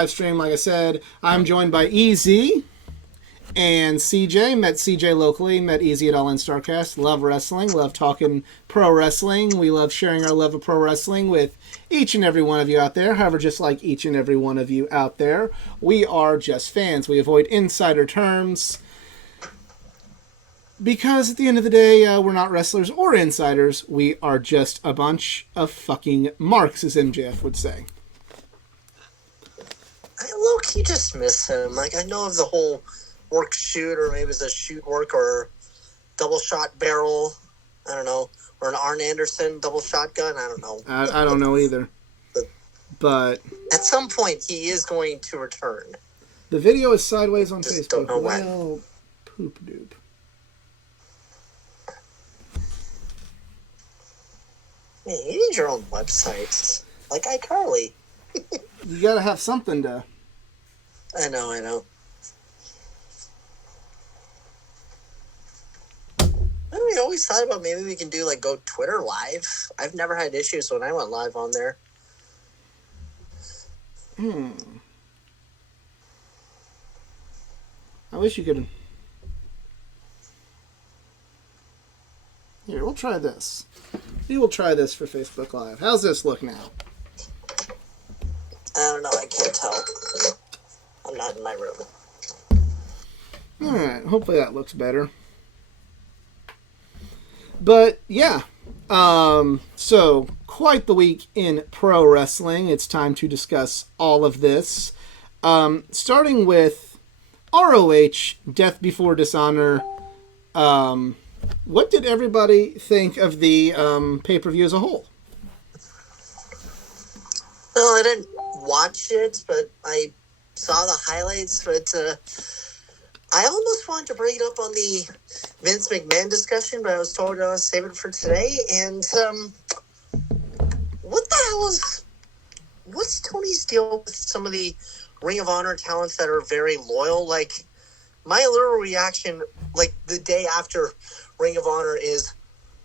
live stream, like I said, I'm joined by EZ and CJ. Met CJ locally, met EZ at All In Starcast. Love wrestling, love talking pro wrestling. We love sharing our love of pro wrestling with each and every one of you out there. However, just like each and every one of you out there, we are just fans. We avoid insider terms because at the end of the day, we're not wrestlers or insiders. We are just a bunch of fucking marks, as MJF would say. I low-key just miss him. Like, I know of the whole work shoot, or maybe it's a shoot work, or double shot barrel. I don't know. Or an Arn Anderson double shotgun. I don't know. I don't know either. But at some point, he is going to return. The video is sideways on just Facebook. Don't know when. Well, poop doop. Man, you need your own website. Like iCarly. You gotta have something to... I know. We always thought about maybe we can do, like, go Twitter live. I've never had issues when I went live on there. I wish you could... Here, we'll try this. We will try this for Facebook Live. How's this look now? I don't know. I can't tell. I'm not in my room. Alright, hopefully that looks better. But, yeah. So, quite the week in pro wrestling. It's time to discuss all of this. Starting with ROH, Death Before Dishonor. What did everybody think of the pay-per-view as a whole? Well, I didn't watch it, but I saw the highlights. But I almost wanted to bring it up on the Vince McMahon discussion, but I was told I was saving it for today. And what the hell what's Tony's deal with some of the Ring of Honor talents that are very loyal? Like, my literal reaction, like, the day after Ring of Honor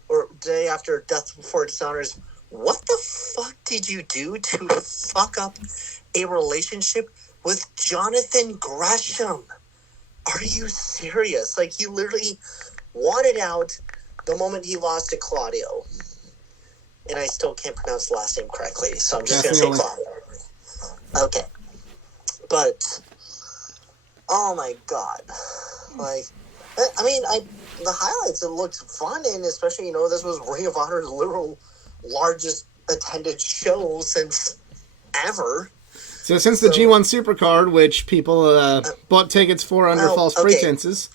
or day after Death Before Dishonor is, what the fuck did you do to fuck up a relationship with Jonathan Gresham? Are you serious? Like, he literally wanted out the moment he lost to Claudio. And I still can't pronounce the last name correctly, so I'm just going to say Claudio. Okay. But, oh my god. Like, I mean, the highlights, it looked fun, and especially, this was Ring of Honor's literal largest attended show since ever. So since the G1 Supercard, which people bought tickets for under false pretenses.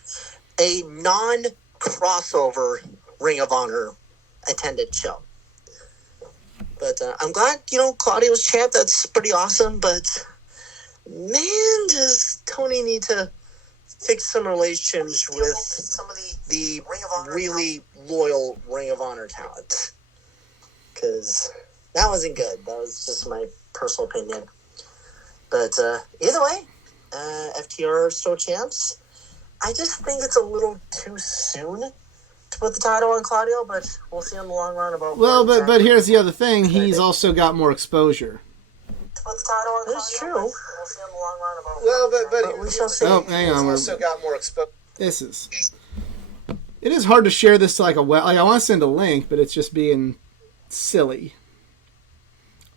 A non-crossover Ring of Honor attended show. But I'm glad, Claudio was champ. That's pretty awesome. But, man, does Tony need to fix some relations with some of the really loyal Ring of Honor talent. Because that wasn't good. That was just my personal opinion. But either way, FTR are still champs. I just think it's a little too soon to put the title on Claudio, but we'll see in the long run about... Well, but here's the other thing. He's also got more exposure. To put the title on Claudio, that's true. We'll see in the long run about... Well, but we shall see. Oh, hang on. He's also got more exposure. It is hard to share this to I want to send a link, but it's just being silly.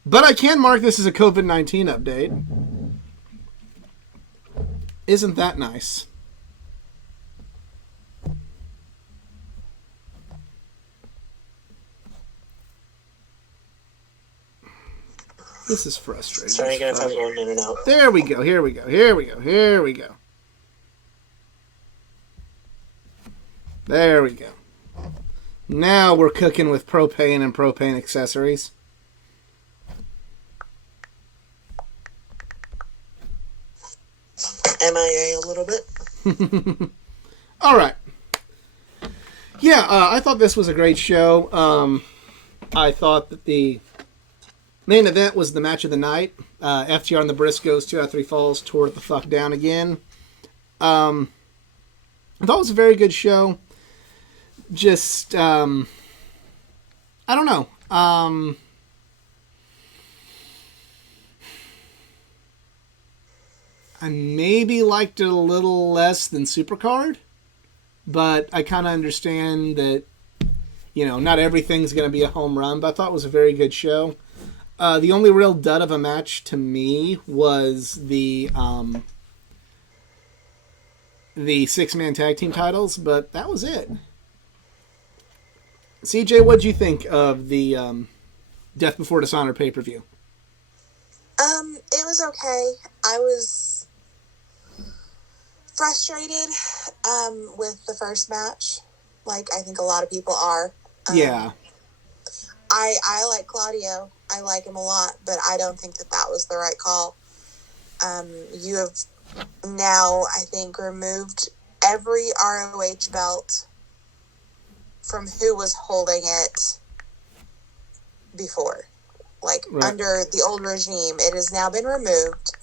But I can mark this as a COVID-19 update. Isn't that nice? This is frustrating. Sorry again if I'm going in and out. There we go. Here we go. There we go. Now we're cooking with propane and propane accessories. MIA a little bit. All right. Yeah, I thought this was a great show. I thought that the main event was the match of the night. FTR and the Briscoes, 2 out of 3 falls, tore it the fuck down again. I thought it was a very good show. Just, I don't know. I maybe liked it a little less than Supercard, but I kind of understand that, not everything's going to be a home run, but I thought it was a very good show. The only real dud of a match to me was the 6-man tag team titles, but that was it. CJ, what'd you think of the Death Before Dishonor pay-per-view? It was okay. I was frustrated with the first match, like I think a lot of people are. Yeah. I like Claudio. I like him a lot, but I don't think that was the right call. You have now, I think, removed every ROH belt from who was holding it before. Like, right. Under the old regime, it has now been removed.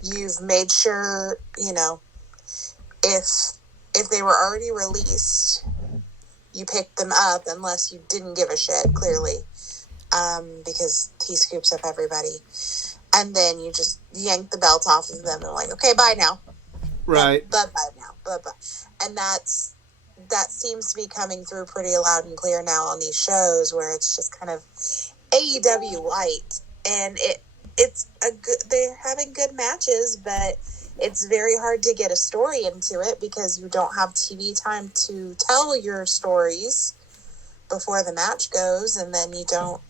You've made sure, if they were already released, you picked them up, unless you didn't give a shit, clearly, because he scoops up everybody. And then you just yank the belt off of them and like, okay, bye now. Right. Bye now. Bye. And that seems to be coming through pretty loud and clear now on these shows, where it's just kind of AEW light, and it's a good. They're having good matches, but it's very hard to get a story into it because you don't have TV time to tell your stories before the match goes, and then you don't.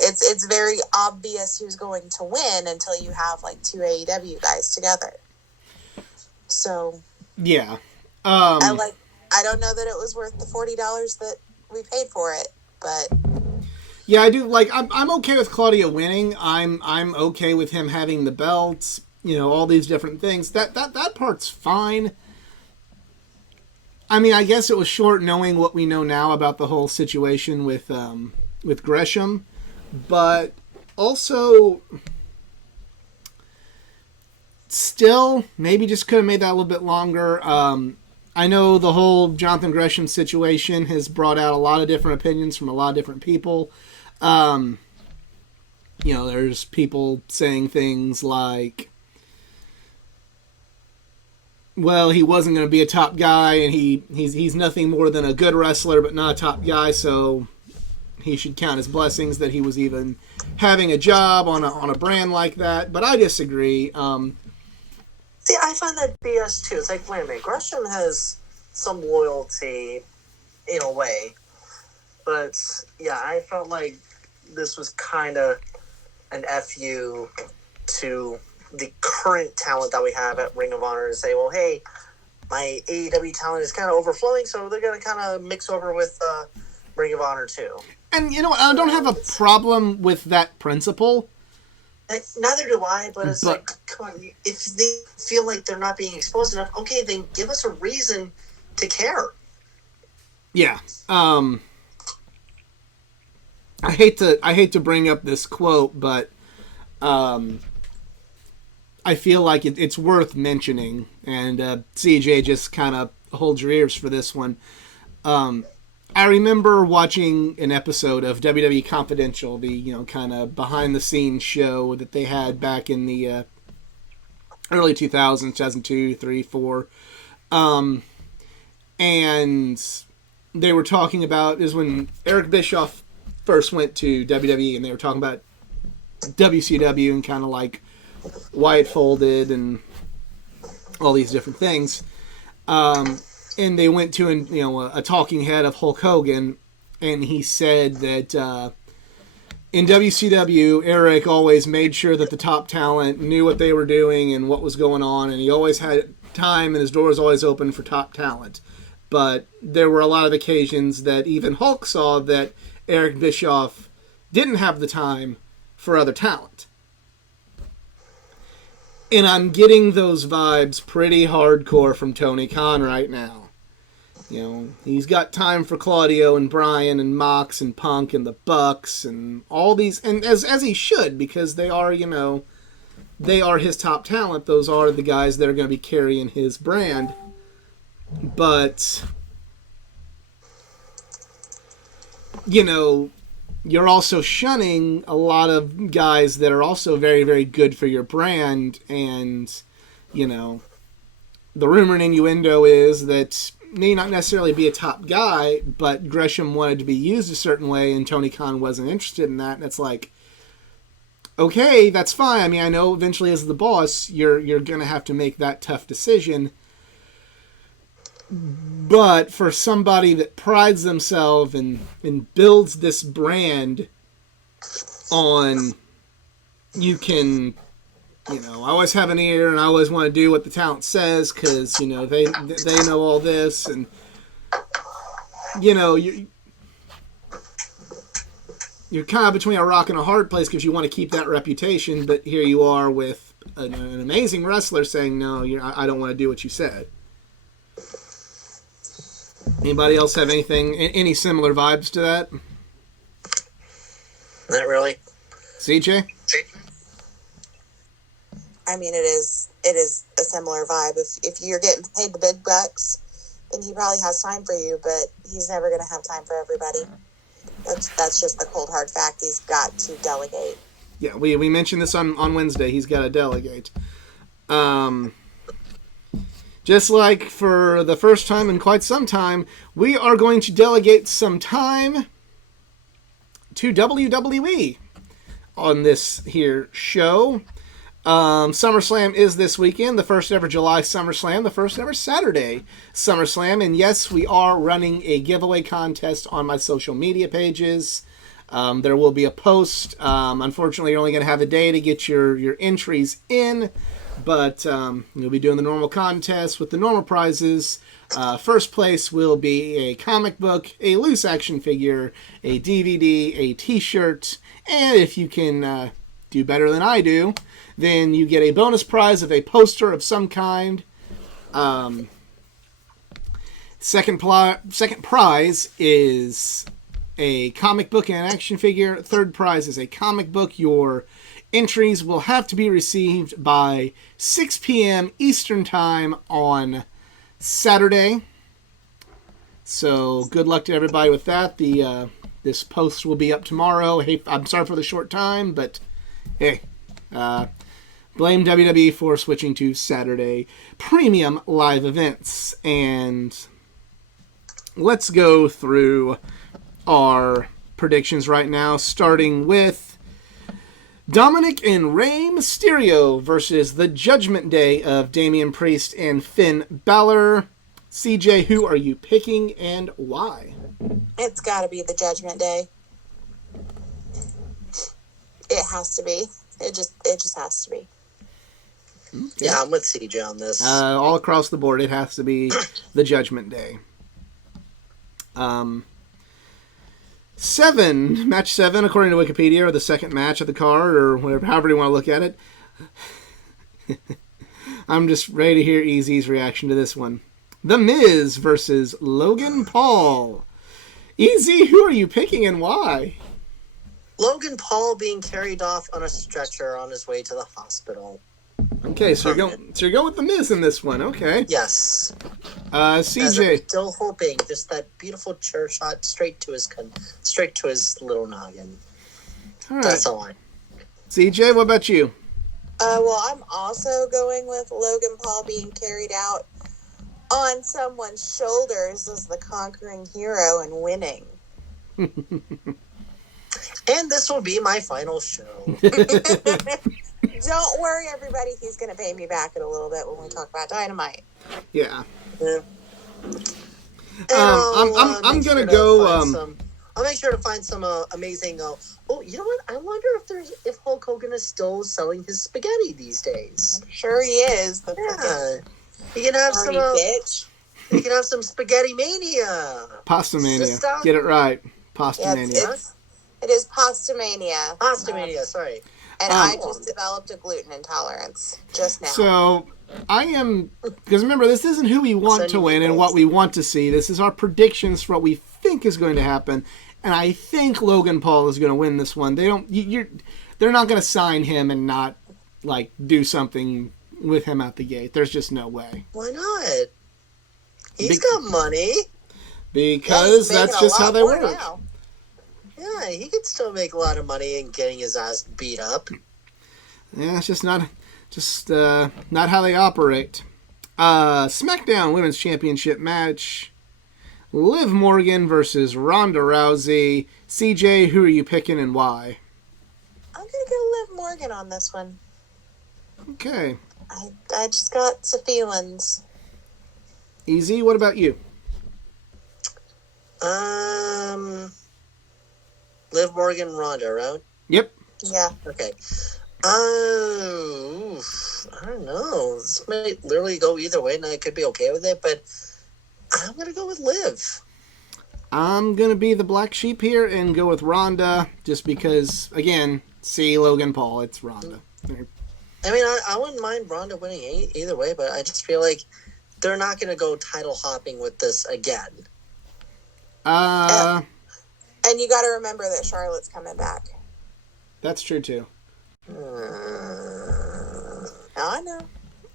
It's very obvious who's going to win until you have like two AEW guys together. So yeah, I don't know that it was worth the $40 that we paid for it, but yeah, I do. Like, I'm okay with Claudio winning. I'm okay with him having the belts. All these different things. That part's fine. I mean, I guess it was short knowing what we know now about the whole situation with Gresham, but also still maybe just could have made that a little bit longer. I know the whole Jonathan Gresham situation has brought out a lot of different opinions from a lot of different people. There's people saying things like, well, he wasn't going to be a top guy, and he's nothing more than a good wrestler, but not a top guy, so he should count his blessings that he was even having a job on a brand like that. But I disagree. See, I find that BS too. It's like, wait a minute, Gresham has some loyalty in a way, but yeah, I felt like this was kind of an FU to the current talent that we have at Ring of Honor to say, well, hey, my AEW talent is kind of overflowing, so they're going to kind of mix over with Ring of Honor too. And I don't have a problem with that principle. Neither do I, but it's like, come on, if they feel like they're not being exposed enough, okay, then give us a reason to care. Yeah. I hate to bring up this quote, but I feel like it's worth mentioning, and CJ, just kind of hold your ears for this one. I remember watching an episode of WWE Confidential, the kind of behind the scenes show that they had back in the early 2000s, 2002, 3, 4, and they were talking about, is when Eric Bischoff first went to WWE, and they were talking about WCW and kind of like why it folded and all these different things. And they went to a talking head of Hulk Hogan, and he said that in WCW, Eric always made sure that the top talent knew what they were doing and what was going on, and he always had time and his door was always open for top talent. But there were a lot of occasions that even Hulk saw that Eric Bischoff didn't have the time for other talent. And I'm getting those vibes pretty hardcore from Tony Khan right now. He's got time for Claudio and Bryan and Mox and Punk and the Bucks and all these, and as he should, because they are, they are his top talent. Those are the guys that are going to be carrying his brand. But, you're also shunning a lot of guys that are also very, very good for your brand. And, you know, the rumor and innuendo is that may not necessarily be a top guy, but Gresham wanted to be used a certain way and Tony Khan wasn't interested in that. And it's like, okay, that's fine. I mean, I know eventually as the boss, you're going to have to make that tough decision. But for somebody that prides themselves and builds this brand on, you can, you know, I always have an ear and I always want to do what the talent says because, you know, they know all this. And, you know, you're kind of between a rock and a hard place because you want to keep that reputation. But here you are with an amazing wrestler saying, no, I don't want to do what you said. Anybody else have any similar vibes to that? Not really. CJ? I mean, it is a similar vibe. If you're getting paid the big bucks, then he probably has time for you, but he's never going to have time for everybody. That's just the cold hard fact. He's got to delegate. Yeah, we mentioned this on Wednesday. He's got to delegate. Just like for the first time in quite some time, we are going to delegate some time to WWE on this here show. SummerSlam is this weekend, the first ever July SummerSlam, the first ever Saturday SummerSlam. And yes, we are running a giveaway contest on my social media pages. There will be a post. Unfortunately, you're only going to have a day to get your entries in. But you'll be doing the normal contest with the normal prizes. First place will be a comic book, a loose action figure, a DVD, a t-shirt, and if you can do better than I do, then you get a bonus prize of a poster of some kind. Second prize is a comic book and an action figure. Third prize is a comic book. Your entries will have to be received by 6 p.m. Eastern Time on Saturday. So good luck to everybody with that. This post will be up tomorrow. Hey, I'm sorry for the short time, but hey, blame WWE for switching to Saturday premium live events. And let's go through our predictions right now, starting with Dominic and Rey Mysterio versus the Judgment Day of Damian Priest and Finn Balor. CJ, who are you picking and why? It's got to be the Judgment Day. It has to be. It just has to be. Okay. Yeah, I'm with CJ on this. All across the board, it has to be the Judgment Day. Match 7, according to Wikipedia, or the second match of the card, or whatever, however you want to look at it. I'm just ready to hear Easy's reaction to this one. The Miz versus Logan Paul. Easy, who are you picking and why? Logan Paul being carried off on a stretcher on his way to the hospital. Okay, so you're going with the Miz in this one. Okay. Yes. CJ. I'm still hoping just that beautiful chair shot straight to his little noggin. All right. That's all I. CJ, what about you? Well, I'm also going with Logan Paul being carried out on someone's shoulders as the conquering hero and winning. And this will be my final show. Don't worry, everybody. He's going to pay me back in a little bit when we talk about Dynamite. Yeah. I'm gonna go. I'll make sure to find some amazing. Oh, you know what? I wonder if Hulk Hogan is still selling his spaghetti these days. I'm sure he is. Yeah, he can have some. Bitch. He can have some spaghetti mania. Pasta mania. Get it right. Pasta mania. It is Pasta Mania. Pasta mania. Sorry. And I just developed a gluten intolerance just now. So I am, because remember, this isn't who we want to win and what we want to see. This is our predictions for what we think is going to happen. And I think Logan Paul is going to win this one. They're not going to sign him and not like do something with him out the gate. There's just no way. Why not? He's got money. Because that's just how they work. Now. Yeah, he could still make a lot of money and getting his ass beat up. Yeah, it's just not how they operate. SmackDown Women's Championship match. Liv Morgan versus Ronda Rousey. CJ, who are you picking and why? I'm going to go Liv Morgan on this one. Okay. I just got some feelings. Easy, what about you? Liv Morgan, Ronda, right? Yep. Yeah. Okay. I don't know. This might literally go either way, and I could be okay with it, but I'm going to go with Liv. I'm going to be the black sheep here and go with Ronda, just because, again, see Logan Paul, it's Ronda. I mean, I wouldn't mind Ronda winning either way, but I just feel like they're not going to go title hopping with this again. And you got to remember that Charlotte's coming back. That's true, too. I know.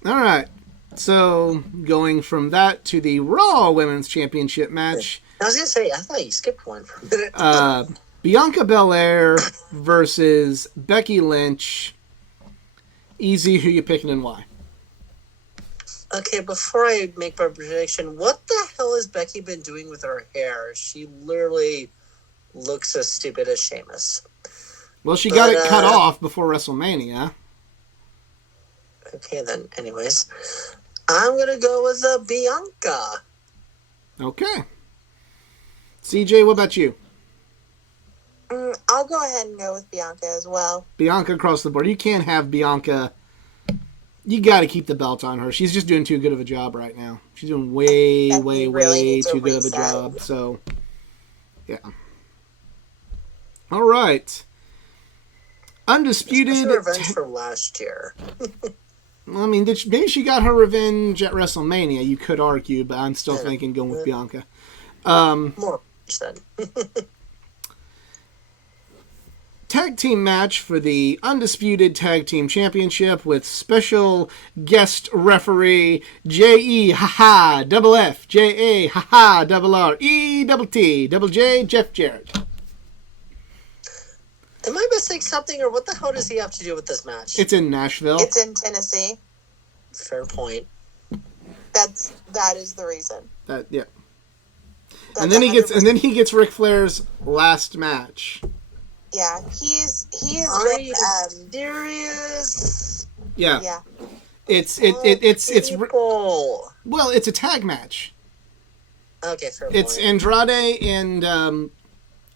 All right. So, going from that to the Raw Women's Championship match. I was going to say, I thought you skipped one for a minute. Bianca Belair versus Becky Lynch. Easy, who you picking and why? Okay, before I make my prediction, what the hell has Becky been doing with her hair? She literally looks as stupid as Sheamus. Well, she got it cut off before WrestleMania. Okay, then, anyways. I'm going to go with Bianca. Okay. CJ, what about you? I'll go ahead and go with Bianca as well. Bianca across the board. You can't have Bianca. You got to keep the belt on her. She's just doing too good of a job right now. She's doing way too good of a job. So, yeah. All right. Undisputed. Revenge from last year. I mean, maybe she got her revenge at WrestleMania, you could argue, but I'm still thinking going with Bianca. More then. Tag team match for the Undisputed Tag Team Championship with special guest referee JEFF, JARRETT, Jeff Jarrett. Am I missing something, or what the hell does he have to do with this match? It's in Nashville. It's in Tennessee. Fair point. That is the reason. Yeah. That's And then he gets Ric Flair's last match. Yeah, he's Are you serious? Yeah. Yeah. It's People. well, it's a tag match. Okay, fair point. It's Andrade and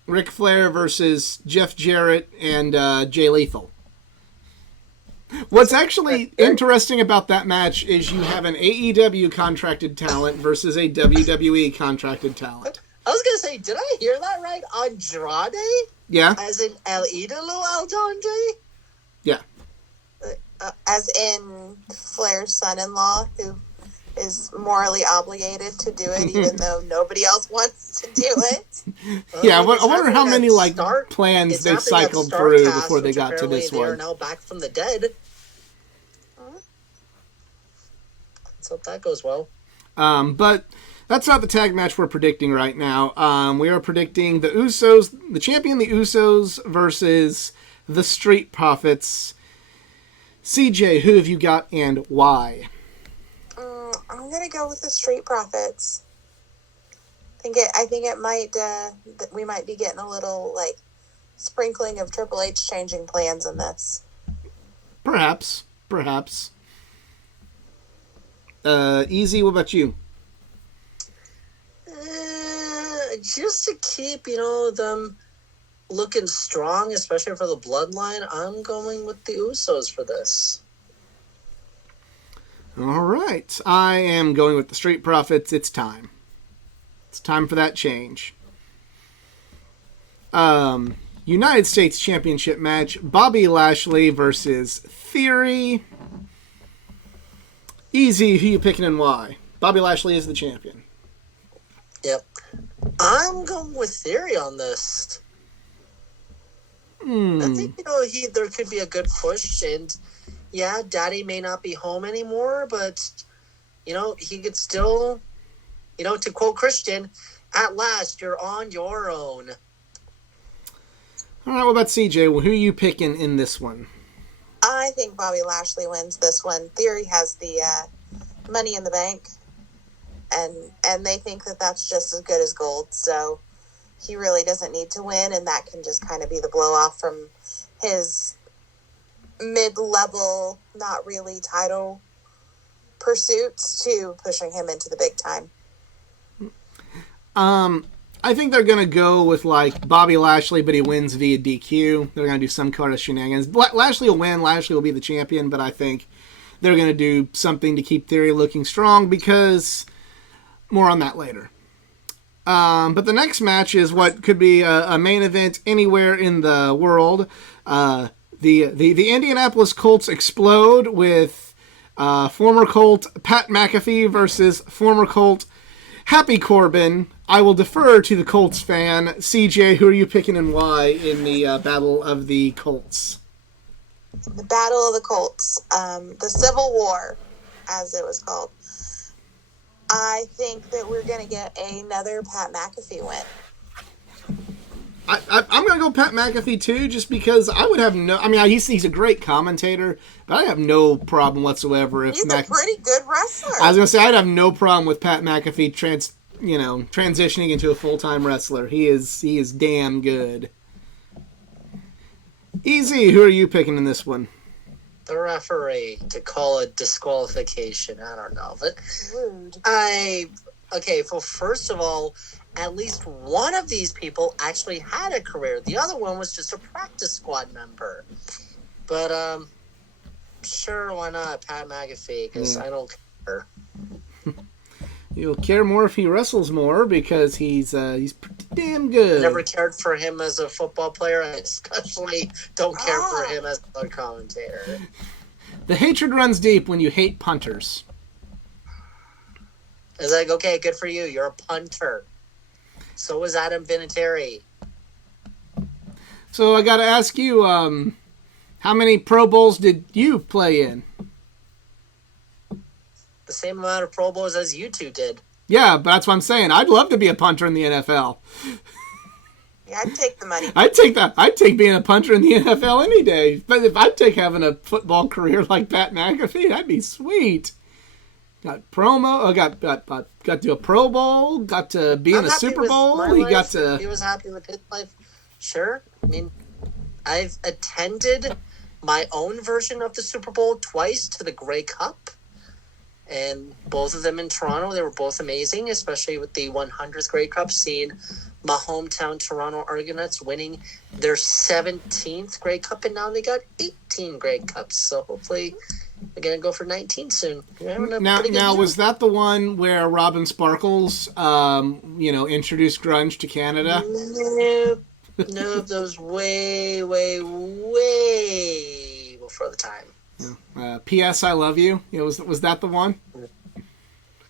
Ric Flair versus Jeff Jarrett and Jay Lethal. What's actually interesting about that match is you have an AEW contracted talent versus a WWE contracted talent. I was going to say, did I hear that right? Andrade? Yeah. As in El Idolo Andrade? Yeah. As in Flair's son-in-law, who is morally obligated to do it, even though nobody else wants to do it. Yeah, I wonder how many plans they cycled through before they got to this they one. They are now back from the dead. Let's hope that goes well. But that's not the tag match we're predicting right now. We are predicting the Usos, the champion, the Usos versus the Street Profits. CJ, who have you got and why? I'm gonna go with the Street Profits. I think it might. We might be getting a little sprinkling of Triple H changing plans in this. Perhaps. Easy. What about you? Just to keep them looking strong, especially for the bloodline, I'm going with the Usos for this. All right. I am going with the Street Profits. It's time. It's time for that change. United States Championship match. Bobby Lashley versus Theory. Easy. Who you picking and why? Bobby Lashley is the champion. Yep. I'm going with Theory on this. I think, there could be a good push, and yeah, Daddy may not be home anymore, but, he could still, to quote Christian, at last, you're on your own. All right, what about CJ? Well, who are you picking in this one? I think Bobby Lashley wins this one. Theory has the Money in the Bank, and they think that that's just as good as gold. So he really doesn't need to win, and that can just kind of be the blow off from his mid-level, not really title pursuits to pushing him into the big time. I think they're going to go with, like, Bobby Lashley, but he wins via DQ. They're going to do some kind of shenanigans. Lashley will win. Lashley will be the champion, but I think they're going to do something to keep Theory looking strong because more on that later. But the next match is what could be a main event anywhere in the world. The Indianapolis Colts explode with former Colt Pat McAfee versus former Colt Happy Corbin. I will defer to the Colts fan. CJ, who are you picking and why in the Battle of the Colts? The Battle of the Colts. The Civil War, as it was called. I think that we're going to get another Pat McAfee win. I'm going to go Pat McAfee too, just because I would have no... I mean, he's a great commentator, but I have no problem whatsoever if... He's a pretty good wrestler. I was going to say, I'd have no problem with Pat McAfee transitioning into a full-time wrestler. He is damn good. Easy, who are you picking in this one? The referee to call a disqualification. I don't know, but Rude. Well, first of all, at least one of these people actually had a career. The other one was just a practice squad member. But sure, why not Pat McAfee? Because I don't care. You'll care more if he wrestles more because he's pretty damn good. Never cared for him as a football player. I especially don't care for him as a commentator. The hatred runs deep when you hate punters. It's like, okay, good for you. You're a punter. So was Adam Vinatieri. So I got to ask you, how many Pro Bowls did you play in? The same amount of Pro Bowls as you two did. Yeah, but that's what I'm saying. I'd love to be a punter in the NFL. Yeah, I'd take the money. I'd take that. I'd take being a punter in the NFL any day. But if I'd take having a football career like Pat McAfee, that'd be sweet. Got promo. Got to do a Pro Bowl. Got to be in a Super Bowl. He was happy with his life. Sure. I mean, I've attended my own version of the Super Bowl twice to the Grey Cup. And both of them in Toronto, they were both amazing, especially with the 100th Grey Cup, seeing my hometown Toronto Argonauts winning their 17th Grey Cup, and now they got 18 Grey Cups. So hopefully we're going to go for 19 soon. Now was that the one where Robin Sparkles, introduced grunge to Canada? No, that was way, way, way before the time. P.S. I Love You. Was that the one?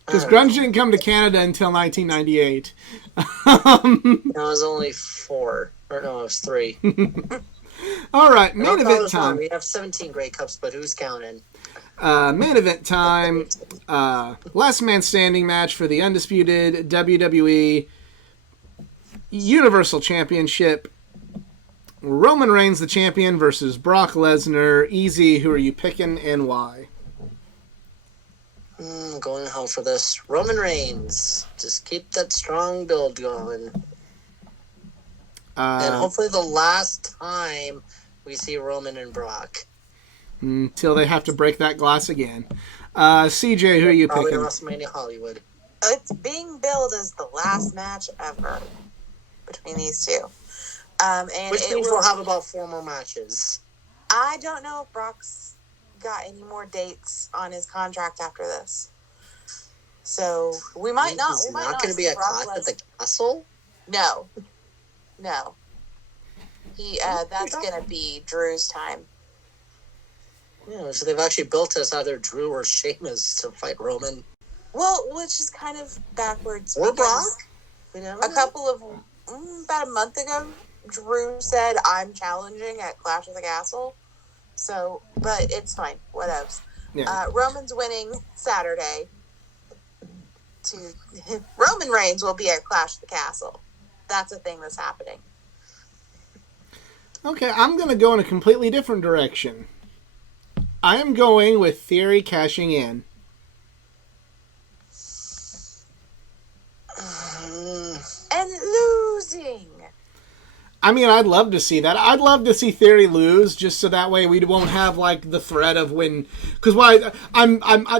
Because grunge didn't come to Canada until 1998. It was only 4. Or no, it was 3. All right, main event time. We have 17 Grey Cups, but who's counting? Main event time. Last man standing match for the undisputed WWE Universal Championship. Roman Reigns, the champion, versus Brock Lesnar. Easy, who are you picking and why? Going home for this. Roman Reigns. Just keep that strong build going. And hopefully the last time we see Roman and Brock. Until they have to break that glass again. CJ, who are you Probably picking? WrestleMania Hollywood. It's being billed as the last match ever between these two. Which means we'll have about 4 more matches. I don't know if Brock's got any more dates on his contract after this. So we might not. He's not going to be a Clash at the Castle? No. That's going to be Drew's time. Yeah, so they've actually built us either Drew or Sheamus to fight Roman. Well, which is kind of backwards. Or Brock? About a month ago, Drew said, I'm challenging at Clash of the Castle. So, but it's fine. What else? Yeah. Roman's winning Saturday. Roman Reigns will be at Clash of the Castle. That's a thing that's happening. Okay, I'm going to go in a completely different direction. I am going with Theory cashing in. And losing. I mean, I'd love to see that. I'd love to see Theory lose, just so that way we won't have like the threat of when. Because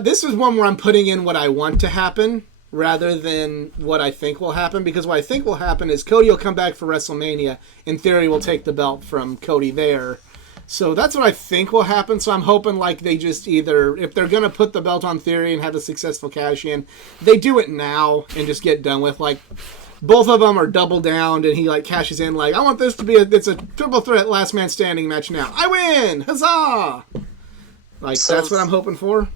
this is one where I'm putting in what I want to happen rather than what I think will happen. Because what I think will happen is Cody will come back for WrestleMania, and Theory will take the belt from Cody there. So that's what I think will happen. So I'm hoping like they just either, if they're gonna put the belt on Theory and have a successful cash in, they do it now and just get done with like. Both of them are double downed, and he like cashes in like, I want this to be it's a triple threat last man standing match now. I win! Huzzah! Like, so, that's what I'm hoping for.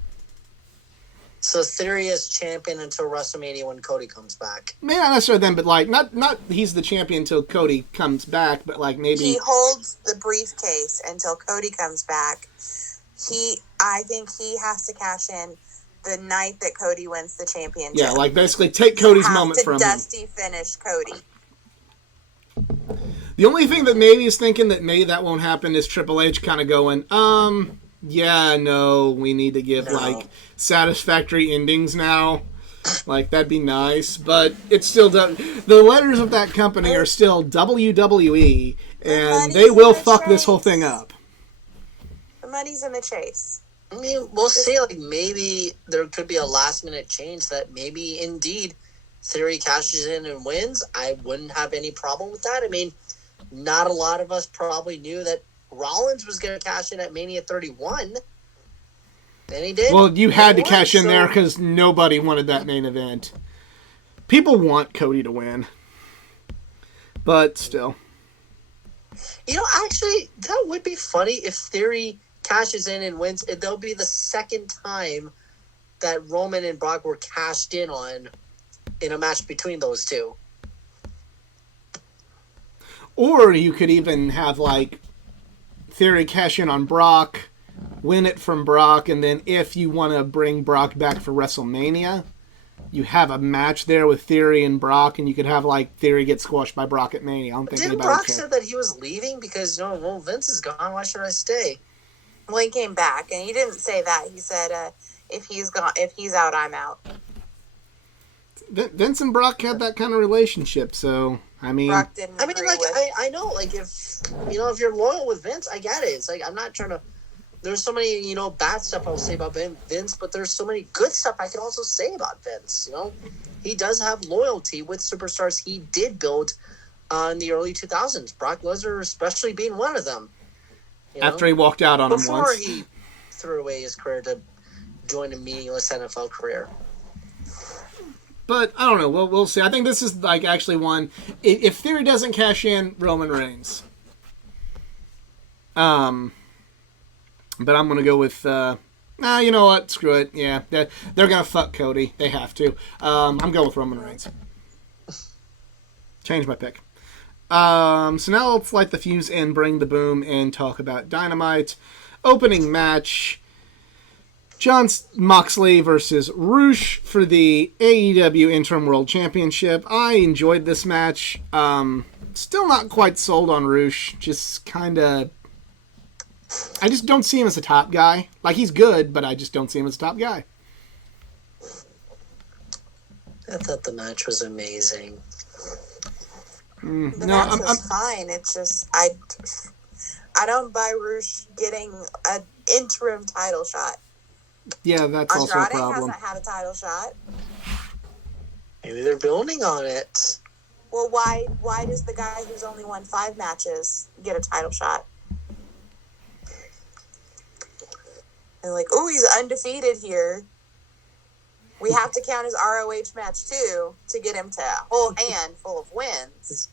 So Theory is champion until WrestleMania when Cody comes back. Maybe not necessarily then, but like, not he's the champion until Cody comes back, but like maybe... He holds the briefcase until Cody comes back. I think he has to cash in the night that Cody wins the championship. Yeah, like basically take Cody's moment from him. Dusty finish Cody. The only thing that maybe is thinking that maybe that won't happen is Triple H kind of going, yeah, no, we need to give like satisfactory endings now. Like, that'd be nice, but it's still the letters of that company are still WWE, and they will fuck this whole thing up. The money's in the chase. I mean, we'll see. Like, maybe there could be a last-minute change that maybe, indeed, Theory cashes in and wins. I wouldn't have any problem with that. I mean, not a lot of us probably knew that Rollins was going to cash in at Mania 31. And he did. Well, you had to cash in there because nobody wanted that main event. People want Cody to win. But still. You know, actually, that would be funny if Theory cashes in and wins. There'll be the second time that Roman and Brock were cashed in on in a match between those two. Or you could even have, like, Theory cash in on Brock, win it from Brock, and then if you want to bring Brock back for WrestleMania, you have a match there with Theory and Brock, and you could have, like, Theory get squashed by Brock at Mania. I don't think Didn't Brock said that he was leaving because, well, Vince is gone. Why should I stay? Well, he came back, and he didn't say that. He said, if he's out, I'm out. Vince and Brock had that kind of relationship, so, I mean... Brock didn't agree I know, like, if you're loyal with Vince, I get it. It's like, I'm not trying to... There's so many, bad stuff I'll say about Vince, but there's so many good stuff I can also say about Vince, He does have loyalty with superstars he did build in the early 2000s. Brock Lesnar especially being one of them. After he walked out on him once. Before he threw away his career to join a meaningless NFL career. But, I don't know. We'll see. I think this is, like, actually one... If Theory doesn't cash in, Roman Reigns. But I'm going to go with... you know what? Screw it. Yeah. They're going to fuck Cody. They have to. I'm going with Roman Reigns. Change my pick. So now let's light the fuse and bring the boom and talk about Dynamite. Opening match... Jon Moxley versus Roosh for the AEW Interim World Championship. I enjoyed this match. Still not quite sold on Roosh. Just kind of... I just don't see him as a top guy. Like, he's good, but I just don't see him as a top guy. I thought the match was amazing. The match was fine. It's just... I don't buy Roosh getting an interim title shot. Yeah, that's also a problem. Andrade hasn't had a title shot. Maybe they're building on it. Well, why does the guy who's only won 5 matches get a title shot? And like, oh, he's undefeated here. We have to count his ROH match too to get him to a whole hand full of wins.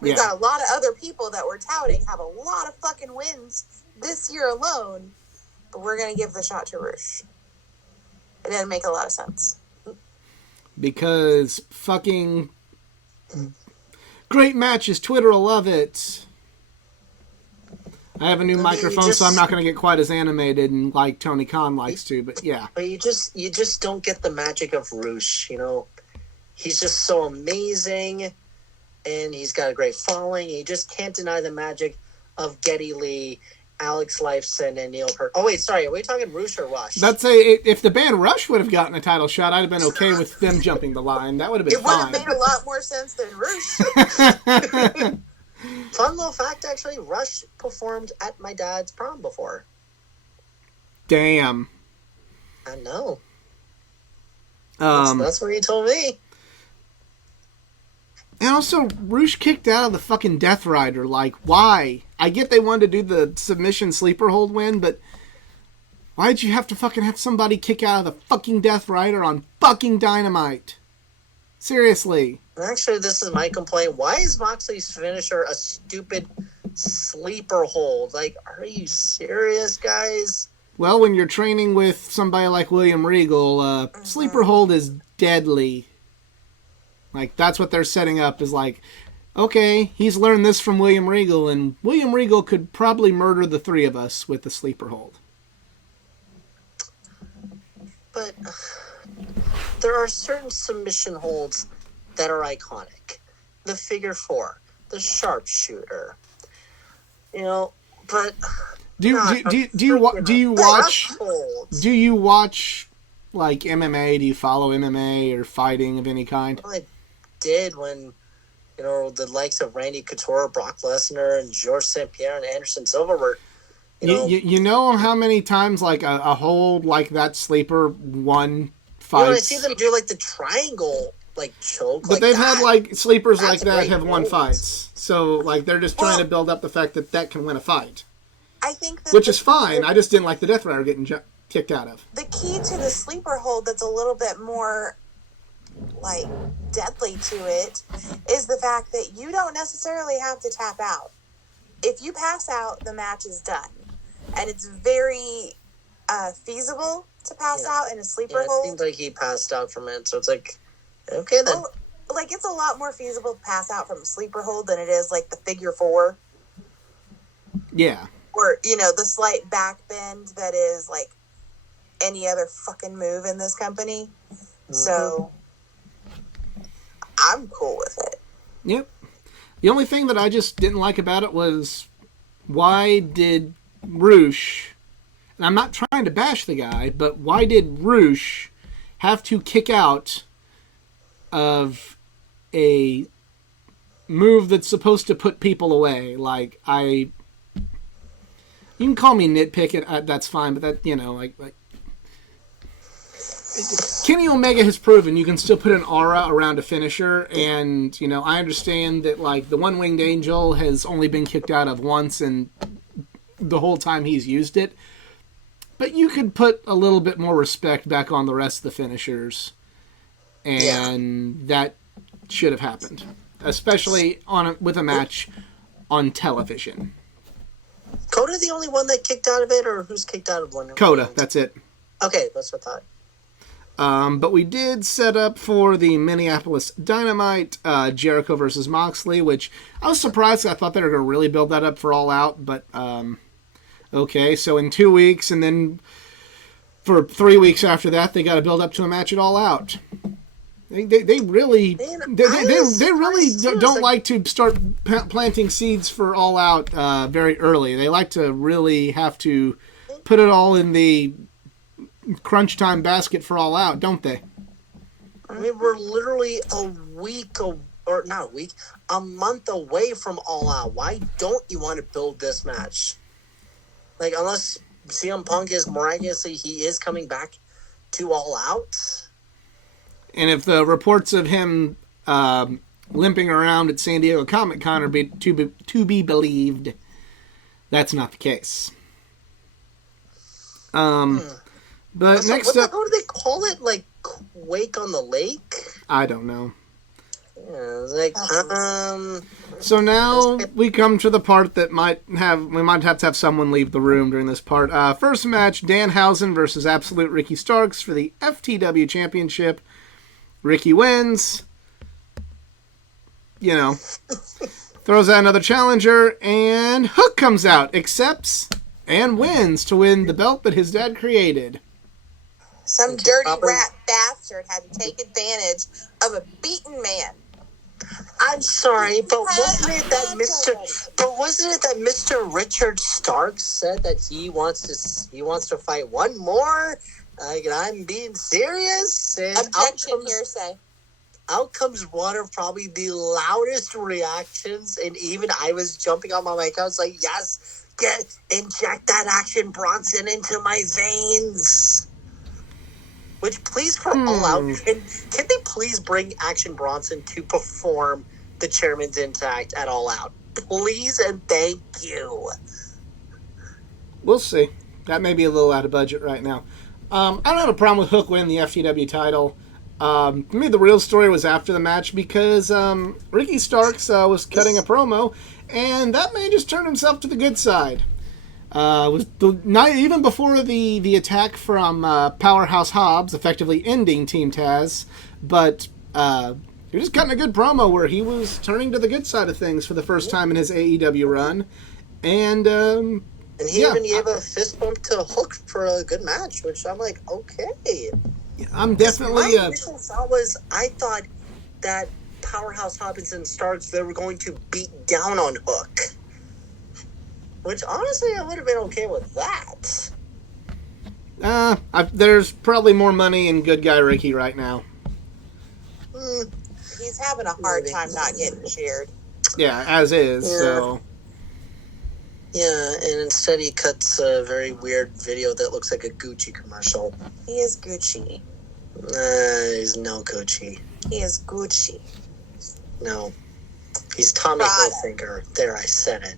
We've got a lot of other people that we're touting have a lot of fucking wins this year alone, but we're going to give the shot to Roosh. It didn't make a lot of sense. Because fucking great matches, Twitter will love it. I have a new microphone, so I'm not going to get quite as animated and like Tony Khan likes to, but yeah. But you just don't get the magic of Roosh, He's just so amazing, and he's got a great following. You just can't deny the magic of Geddy Lee, Alex Lifeson, and Neil Peart. Oh, wait, sorry. Are we talking Roosh or Rush? That's if the band Rush would have gotten a title shot, I'd have been okay with them jumping the line. That would have been It would fine. have made a lot more sense than Roosh. Fun little fact, actually, Rush performed at my dad's prom before. Damn. I know. Um, That's what he told me. And also, Roosh kicked out of the fucking Death Rider. Like, why? I get they wanted to do the submission sleeper hold win, but why'd you have to fucking have somebody kick out of the fucking Death Rider on fucking Dynamite? Seriously. Actually, this is my complaint. Why is Moxley's finisher a stupid sleeper hold? Like, are you serious, guys? Well, when you're training with somebody like William Regal, sleeper hold is deadly. Like, that's what they're setting up, is like, okay, he's learned this from William Regal, and William Regal could probably murder the three of us with the sleeper hold. But there are certain submission holds that are iconic. The figure four, the sharpshooter. You know, but Do you watch like MMA? Do you follow MMA or fighting of any kind? Well, I did when, you know, the likes of Randy Couture, Brock Lesnar, and Georges St. Pierre and Anderson Silva were, you know how many times like a hold like that sleeper won fights? You know, I see them do like the triangle like choke. But like they've that. had like sleepers That's like that great have won holds. fights. So like they're just trying to build up the fact that that can win a fight, I think that which is fine. I just didn't like the Death Rider getting kicked out of. the key to the sleeper hold that's a little bit more like deadly to it is the fact that you don't necessarily have to tap out. If you pass out, the match is done, and it's very feasible to pass out in a sleeper Yeah, it hold. seems like he passed out from it, so it's like, okay then. Well, like, it's a lot more feasible to pass out from a sleeper hold than it is like the figure four, Yeah. or you know, the slight back bend that is like any other fucking move in this company. So I'm cool with it. Yep. The only thing that I just didn't like about it was, why did Roosh, and I'm not trying to bash the guy, but why did Roosh have to kick out of a move that's supposed to put people away? Like, you can call me nitpicking, that's fine, but that, you know, like Kenny Omega has proven you can still put an aura around a finisher, and, you know, I understand that, like, the One-Winged Angel has only been kicked out of once, and the whole time he's used it. But you could put a little bit more respect back on the rest of the finishers, and that should have happened, especially with a match on television. Coda the only one that kicked out of it, or who's kicked out of one? Coda, that's it. Okay, that's what I thought. But we did set up for the Minneapolis Dynamite, Jericho versus Moxley, which I was surprised. I thought they were going to really build that up for All Out, but okay. So in 2 weeks, and then for 3 weeks after that, they got to build up to a match at All Out. They really don't like to start planting seeds for All Out very early. They like to really have to put it all in the crunch time basket for All Out, don't they? I mean, we're literally a month away from All Out. Why don't you want to build this match? Like, unless CM Punk is miraculously, he is coming back to All Out. And if the reports of him limping around at San Diego Comic-Con are to be believed, that's not the case. But Also, next up, what do they call it? Like, Quake on the Lake? I don't know. Yeah, it's like, So now we come to the part that we might have to have someone leave the room during this part. First match, Danhausen versus Absolute Ricky Starks for the FTW Championship. Ricky wins. You know, throws out another challenger, and Hook comes out, accepts, and wins to win the belt that his dad created. Some dirty rat bastard had to take advantage of a beaten man. I'm sorry, but wasn't it that Mr. Richard Starks said that he wants to fight one more? Like, I'm being serious. And Objection, hearsay. Out comes one of probably the loudest reactions, and even I was jumping on my mic. I was like, "Yes, inject that Action Bronson into my veins." Which, please, for All Out, can they please bring Action Bronson to perform the Chairman's Intact at All Out? Please and thank you. We'll see. That may be a little out of budget right now. I don't have a problem with Hook winning the FTW title. To me, the real story was after the match because Ricky Starks was cutting a promo, and that man just turned himself to the good side. Was the night even before the attack from Powerhouse Hobbs, effectively ending Team Taz, but he was just cutting a good promo where he was turning to the good side of things for the first time in his AEW run, and he even gave a fist bump to Hook for a good match, which I'm like, okay. I'm definitely. My initial thought was I thought that Powerhouse Hobbs and Starks, they were going to beat down on Hook. Which, honestly, I would have been okay with that. There's probably more money in good guy Ricky right now. He's having a hard time not getting cheered. Yeah, as is, so... Yeah, and instead he cuts a very weird video that looks like a Gucci commercial. He is Gucci. He's no Gucci. He is Gucci. No. He's Tommy Hilfiger. There, I said it.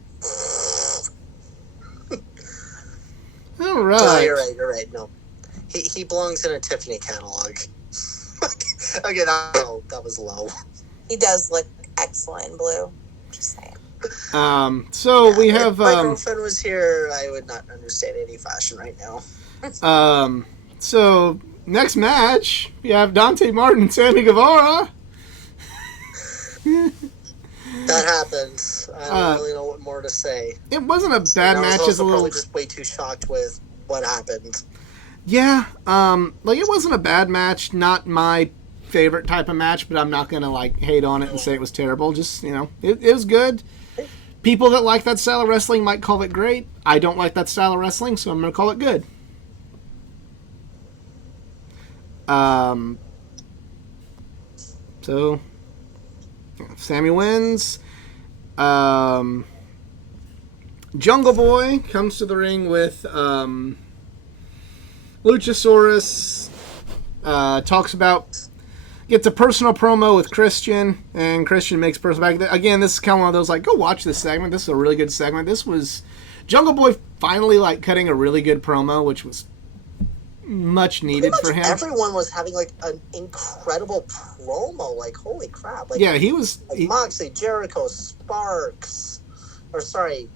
All right. Oh, you're right. No. He belongs in a Tiffany catalog. Okay, that was low. He does look excellent in blue. Just saying. So we have... If my girlfriend was here, I would not understand any fashion right now. So, next match, we have Dante Martin and Sammy Guevara. That happens. I don't really know what more to say. It wasn't a bad match. I was also probably just way too shocked with what happened. Yeah, it wasn't a bad match. Not my favorite type of match, but I'm not gonna hate on it and say it was terrible. Just it was good. People that like that style of wrestling might call it great. I don't like that style of wrestling, so I'm gonna call it good. So Sammy wins. Jungle Boy comes to the ring with Luchasaurus. Gets a personal promo with Christian, and Christian makes personal back. Again, this is kind of one of those, go watch this segment. This is a really good segment. This was Jungle Boy finally, getting a really good promo, which was much needed for him. Everyone was having, an incredible promo. Holy crap. Yeah, he was... Moxley, Jericho, Sparks. Or, sorry.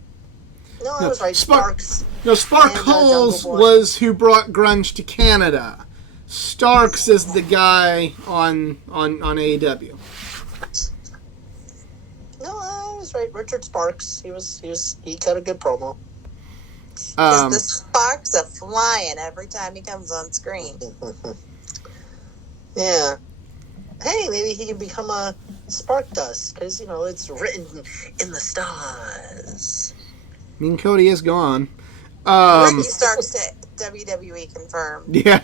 No, I was right. Sparks. No, Spark Holes was who brought grunge to Canada. Starks is the guy on AEW. No, I was right. Richard Sparks. He cut a good promo. The sparks are flying every time he comes on screen. Yeah. Hey, maybe he can become a Spark Dust because it's written in the stars. Cody is gone. Ricky Starks to WWE confirmed. Yeah.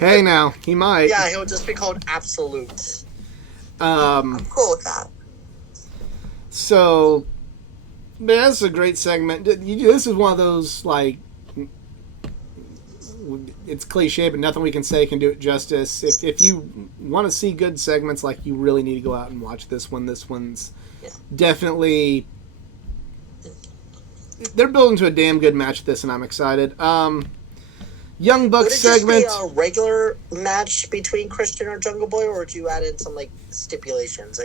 Hey, now he might. Yeah, he'll just be called Absolute. I'm cool with that. So, that's a great segment. This is one of those it's cliche, but nothing we can say can do it justice. If you want to see good segments, you really need to go out and watch this one. This one's definitely. They're building to a damn good match with this, and I'm excited. Young Bucks segment. Would it just be a regular match between Christian or Jungle Boy, or would you add in some stipulations,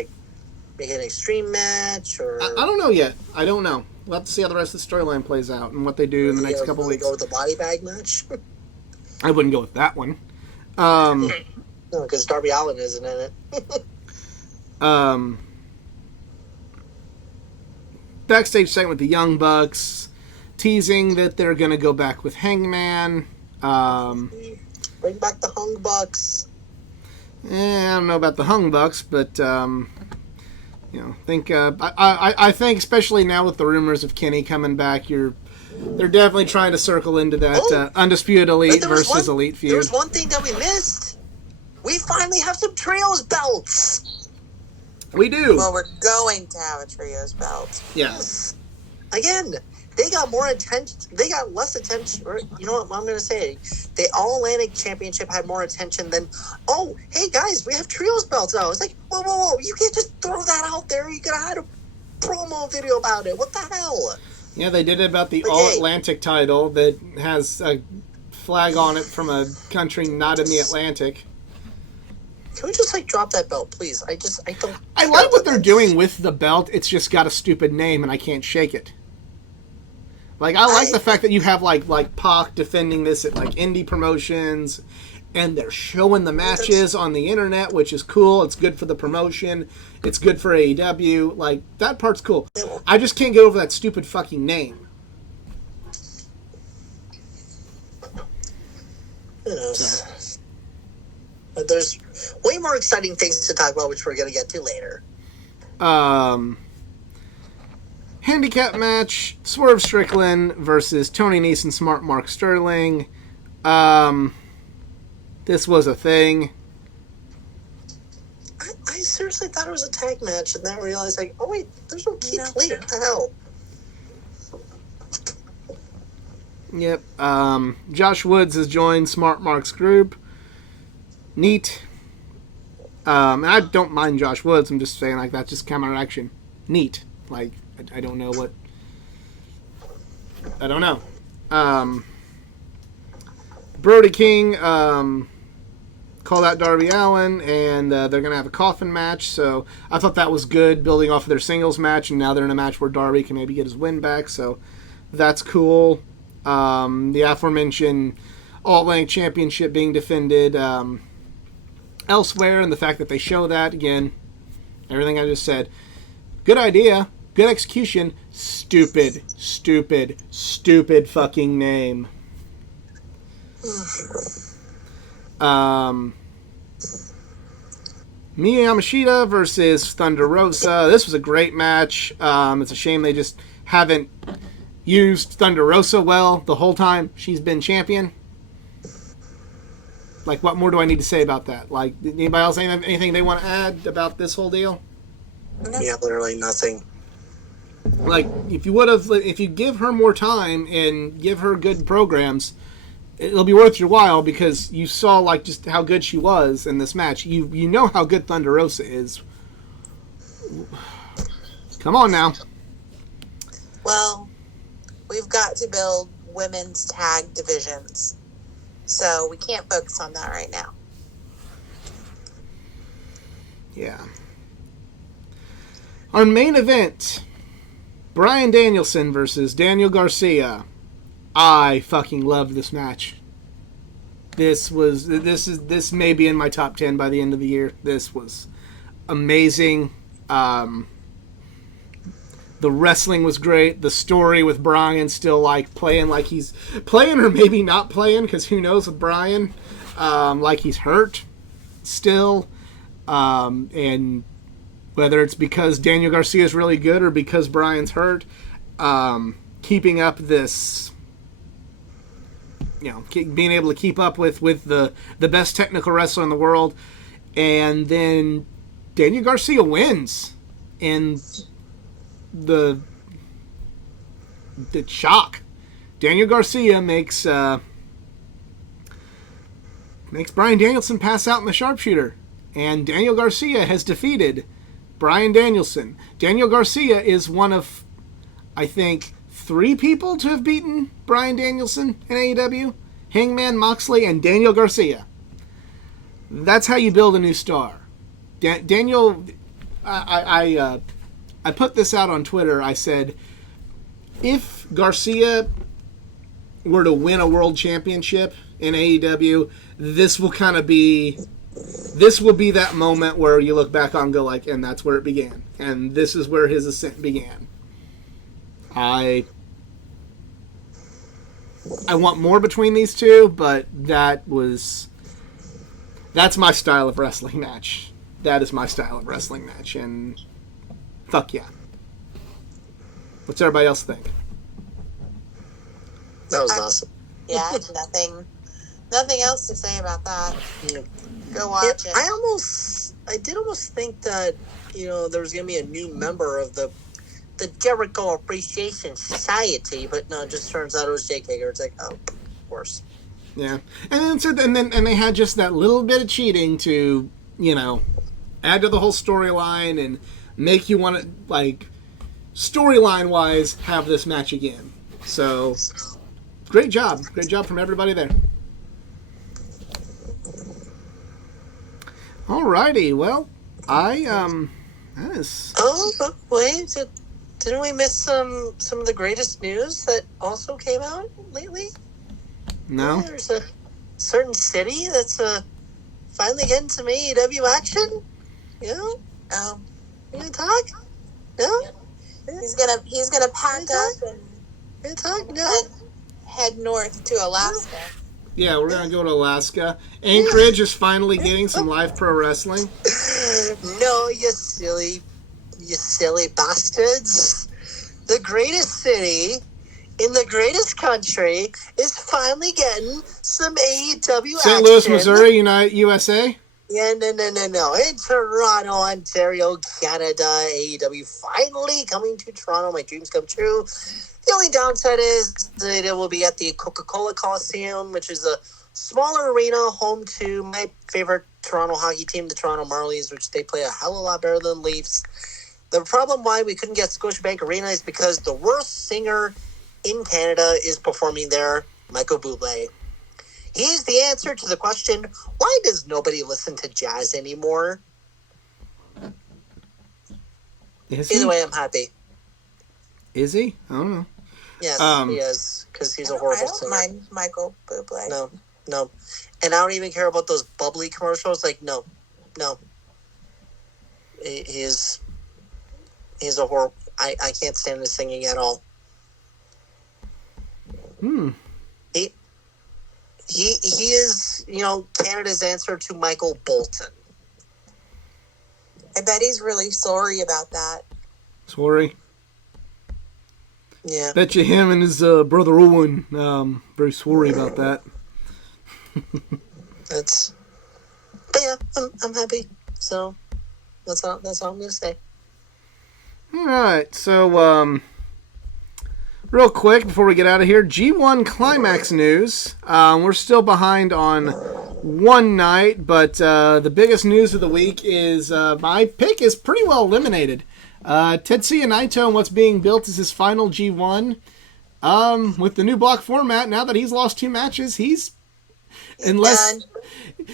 make an extreme match, or? I don't know yet. I don't know. We'll have to see how the rest of the storyline plays out and what they do in the next couple weeks. Go with the body bag match. I wouldn't go with that one. No, because Darby Allin isn't in it. Backstage segment with the Young Bucks, teasing that they're going to go back with Hangman. Bring back the Hung Bucks. I don't know about the Hung Bucks, but I think especially now with the rumors of Kenny coming back, they're definitely trying to circle into that Undisputed Elite versus Elite feud. There was one thing that we missed. We finally have some trios belts. We do. Well, we're going to have a trios belt. Yes. Again, they got more attention. They got less attention. Or, you know what I'm going to say? The All Atlantic Championship had more attention than, oh, hey guys, we have trios belts now. It's like, whoa. You can't just throw that out there. You could have had a promo video about it. What the hell? Yeah, they did it about the All Atlantic title that has a flag on it from a country not in the Atlantic. Can we just drop that belt, please? I don't. I like what they're doing with the belt. It's just got a stupid name, and I can't shake it. I like the fact that you have like Pac defending this at indie promotions, and they're showing the matches on the internet, which is cool. It's good for the promotion. It's good for AEW. That part's cool. I just can't get over that stupid fucking name. Who knows? But there's way more exciting things to talk about, which we're going to get to later. Handicap match, Swerve Strickland versus Tony Nese and Smart Mark Sterling. This was a thing. I seriously thought it was a tag match, and then I realized, oh wait, there's no Keith Lee. What the hell? Yep. Josh Woods has joined Smart Mark's group. Neat. And I don't mind Josh Woods. I'm just saying, that's just counteraction. Neat. I don't know what. I don't know. Brody King called out Darby Allin, and they're going to have a coffin match. So I thought that was good, building off of their singles match, and now they're in a match where Darby can maybe get his win back. So that's cool. The aforementioned All-Atlantic Championship being defended elsewhere, and the fact that they show that, again, everything I just said. Good idea. Good execution. Stupid fucking name. Miyu Yamashita versus Thunder Rosa. This was a great match. It's a shame they just haven't used Thunder Rosa well the whole time she's been champion. What more do I need to say about that? Anybody else have anything they want to add about this whole deal? Yeah, literally nothing. If you give her more time and give her good programs, it'll be worth your while, because you saw just how good she was in this match. You know how good Thunder Rosa is. Come on now. Well, we've got to build women's tag divisions, so we can't focus on that right now. Yeah. Our main event, Bryan Danielson versus Daniel Garcia. I fucking loved this match. This may be in my top 10 by the end of the year. This was amazing. The wrestling was great. The story with Bryan still playing he's playing, or maybe not playing, because who knows with Bryan. He's hurt still. And whether it's because Daniel Garcia is really good or because Bryan's hurt, keeping up this, being able to keep up with the best technical wrestler in the world, and then Daniel Garcia wins, and the shock. Daniel Garcia makes Bryan Danielson pass out in the sharpshooter, and Daniel Garcia has defeated Bryan Danielson. Daniel Garcia is one of, I think, 3 people to have beaten Bryan Danielson in AEW. Hangman, Moxley, and Daniel Garcia. That's how you build a new star. Daniel, I put this out on Twitter. I said, if Garcia were to win a world championship in AEW, this will be that moment where you look back on and go and that's where it began. And this is where his ascent began. I want more between these two, but that's my style of wrestling match. That is my style of wrestling match. And Fuck yeah. What's everybody else think? That was awesome. Yeah, I have nothing else to say about that. Yeah. Go watch it. I did almost think that, there was going to be a new member of the Jericho Appreciation Society, but no, it just turns out it was Jake Hager. It's like, oh, of course. Yeah. And then they had just that little bit of cheating to, add to the whole storyline and make you want to, like, storyline-wise, have this match again. So, great job. Great job from everybody there. Alrighty, well, that is... Oh, but wait, didn't we miss some of the greatest news that also came out lately? No? Yeah, there's a certain city that's finally getting some AEW action. You know? You gonna talk? No? He's gonna pack up and Talk? No? head north to Alaska. Yeah, we're going to go to Alaska. Anchorage is finally getting some live pro wrestling. No, you silly bastards. The greatest city in the greatest country is finally getting some AEW action. St. Louis, Missouri, USA? Yeah, no. In Toronto, Ontario, Canada, AEW finally coming to Toronto. My dreams come true. The only downside is that it will be at the Coca-Cola Coliseum, which is a smaller arena home to my favorite Toronto hockey team, the Toronto Marlies, which they play a hell of a lot better than Leafs. The problem why we couldn't get Scotiabank Arena is because the worst singer in Canada is performing there, Michael Bublé. He's the answer to the question, why does nobody listen to jazz anymore? Either way, I'm happy. Is he? I don't know. Yes, he is, because he's a horrible singer. I don't mind Michael Bublé. No. And I don't even care about those bubbly commercials. Like, no. He's a horrible... I can't stand his singing at all. He is, Canada's answer to Michael Bolton. I bet he's really sorry about that. Sorry. Yeah. Bet you him and his brother Owen very sorry about that. But yeah, I'm happy. So that's all I'm gonna say. All right, so real quick before we get out of here, G1 Climax news. We're still behind on one night, but the biggest news of the week is my pick is pretty well eliminated. Tetsuya Naito and what's being built is his final G1. With the new block format, now that he's lost 2 matches, unless done.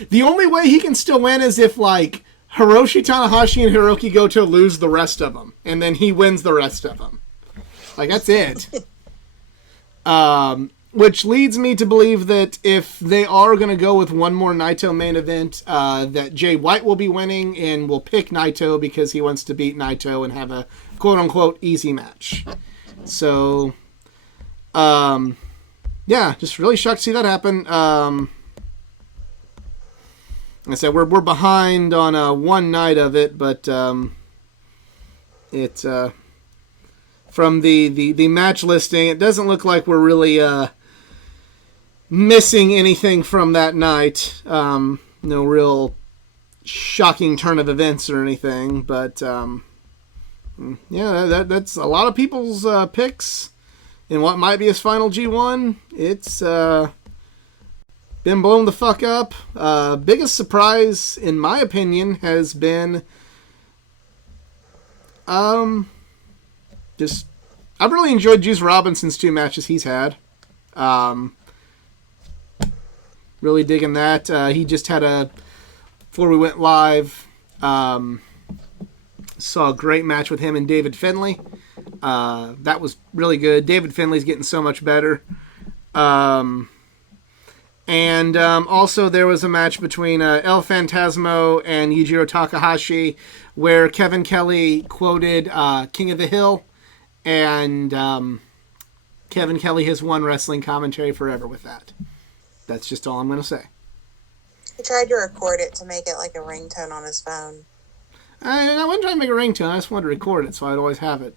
The only way he can still win is if like Hiroshi Tanahashi and Hiroki Goto lose the rest of them, and then he wins the rest of them. Like, that's it. Which leads me to believe that if they are going to go with one more Naito main event, that Jay White will be winning and will pick Naito because he wants to beat Naito and have a quote-unquote easy match. So, yeah, just really shocked to see that happen. Like I said, we're behind on one night of it, but it from the match listing, it doesn't look like we're really missing anything from that night. No real shocking turn of events or anything, but yeah, that's a lot of people's picks in what might be his final G1. It's been blown the fuck up. Biggest surprise, in my opinion, has been just I've really enjoyed Juice Robinson's 2 matches he's had. Really digging that. He just had before we went live, saw a great match with him and David Finlay. That was really good. David Finlay's getting so much better. And also there was a match between El Phantasmo and Yujiro Takahashi where Kevin Kelly quoted King of the Hill, and Kevin Kelly has won wrestling commentary forever with that. That's just all I'm going to say. He tried to record it to make it like a ringtone on his phone. I wasn't trying to make a ringtone. I just wanted to record it, so I'd always have it.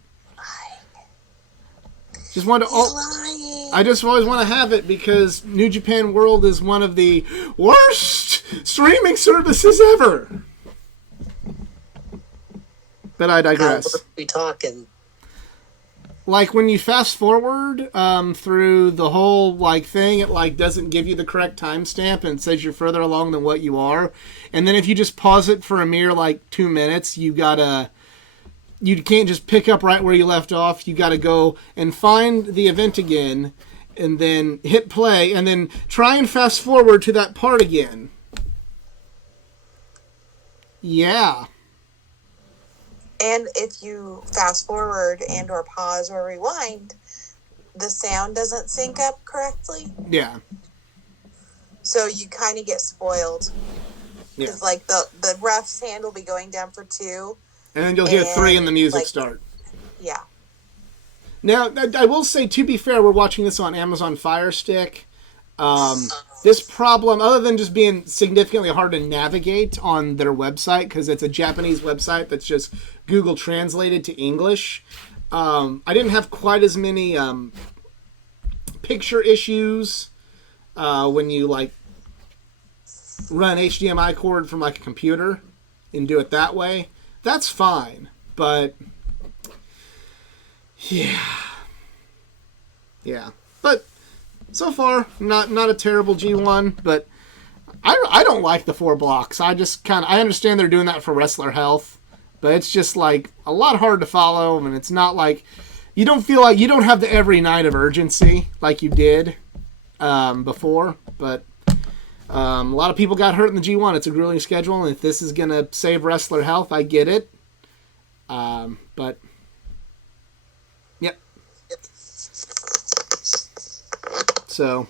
Just wanted to. I just always want to have it because New Japan World is one of the worst streaming services ever. But I digress. We talking. Like when you fast forward through the whole like thing, it like doesn't give you the correct timestamp and it says you're further along than what you are. And then if you just pause it for a mere like 2 minutes, you can't just pick up right where you left off. You gotta go and find the event again, and then hit play, and then try and fast forward to that part again. Yeah. And if you fast forward and or pause or rewind, the sound doesn't sync up correctly. Yeah. So you kind of get spoiled. Yeah. Because like the ref's hand will be going down for 2. And then you'll hear 3 and the music start. Yeah. Now, I will say, to be fair, we're watching this on Amazon Fire Stick. This problem, other than just being significantly hard to navigate on their website, because it's a Japanese website that's just Google translated to English, I didn't have quite as many picture issues when you like run HDMI cord from like a computer and do it that way. That's fine, but yeah. But so far, not a terrible G1, but I don't like the 4 blocks. I understand they're doing that for wrestler health, but it's just like a lot hard to follow, and it's not like you don't feel like you don't have the every night of urgency like you did before. But a lot of people got hurt in the G1. It's a grueling schedule, and if this is gonna save wrestler health, I get it. But yep. So,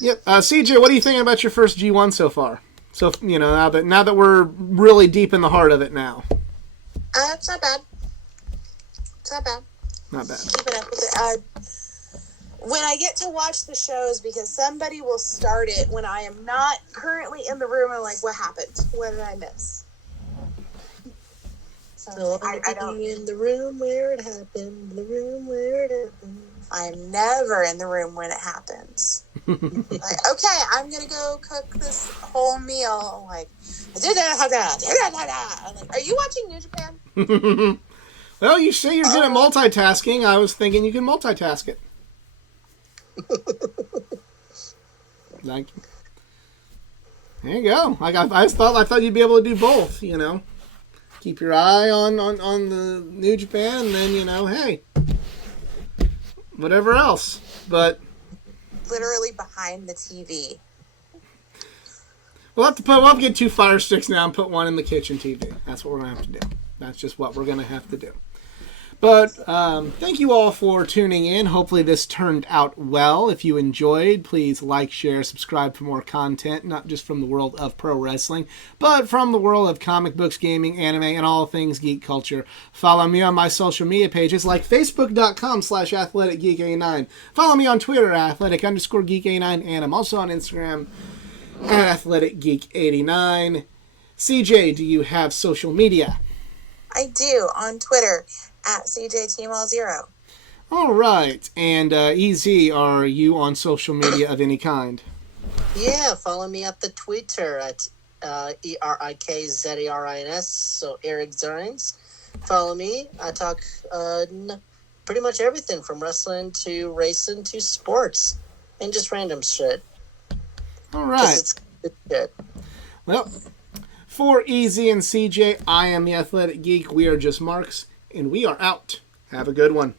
yep. CJ, what are you thinking about your first G1 so far? So, now that we're really deep in the heart of it now. It's not bad. Not bad. Keep it up with it. When I get to watch the shows, because somebody will start it when I am not currently in the room, and like, what happened? What did I miss? So I don't in the room where it happened. The room where it happened. I'm never in the room when it happens. Like, okay, I'm gonna go cook this whole meal. Like, like, are you watching New Japan? Well, you say you're good at multitasking. I was thinking you can multitask it. Like, there you go. Like I thought you'd be able to do both. Keep your eye on the New Japan, and then hey, whatever else. But literally behind the TV. We'll have to get 2 Fire Sticks now and put one in the kitchen TV. That's what we're gonna have to do. That's just what we're gonna have to do. But thank you all for tuning in. Hopefully this turned out well. If you enjoyed, please like, share, subscribe for more content, not just from the world of pro wrestling, but from the world of comic books, gaming, anime, and all things geek culture. Follow me on my social media pages like facebook.com/athleticgeek89. Follow me on Twitter at athletic_geek89, and I'm also on Instagram at athleticgeek89. CJ, do you have social media? I do, on Twitter at CJTMall0. All right. And EZ, are you on social media of any kind? Yeah, follow me at the Twitter at ERIKZERINS, so Eric Zerins. Follow me. I talk pretty much everything from wrestling to racing to sports and just random shit. All right. It's good shit. Well, for EZ and CJ, I am the Athletic Geek. We are just Marks, and we are out. Have a good one.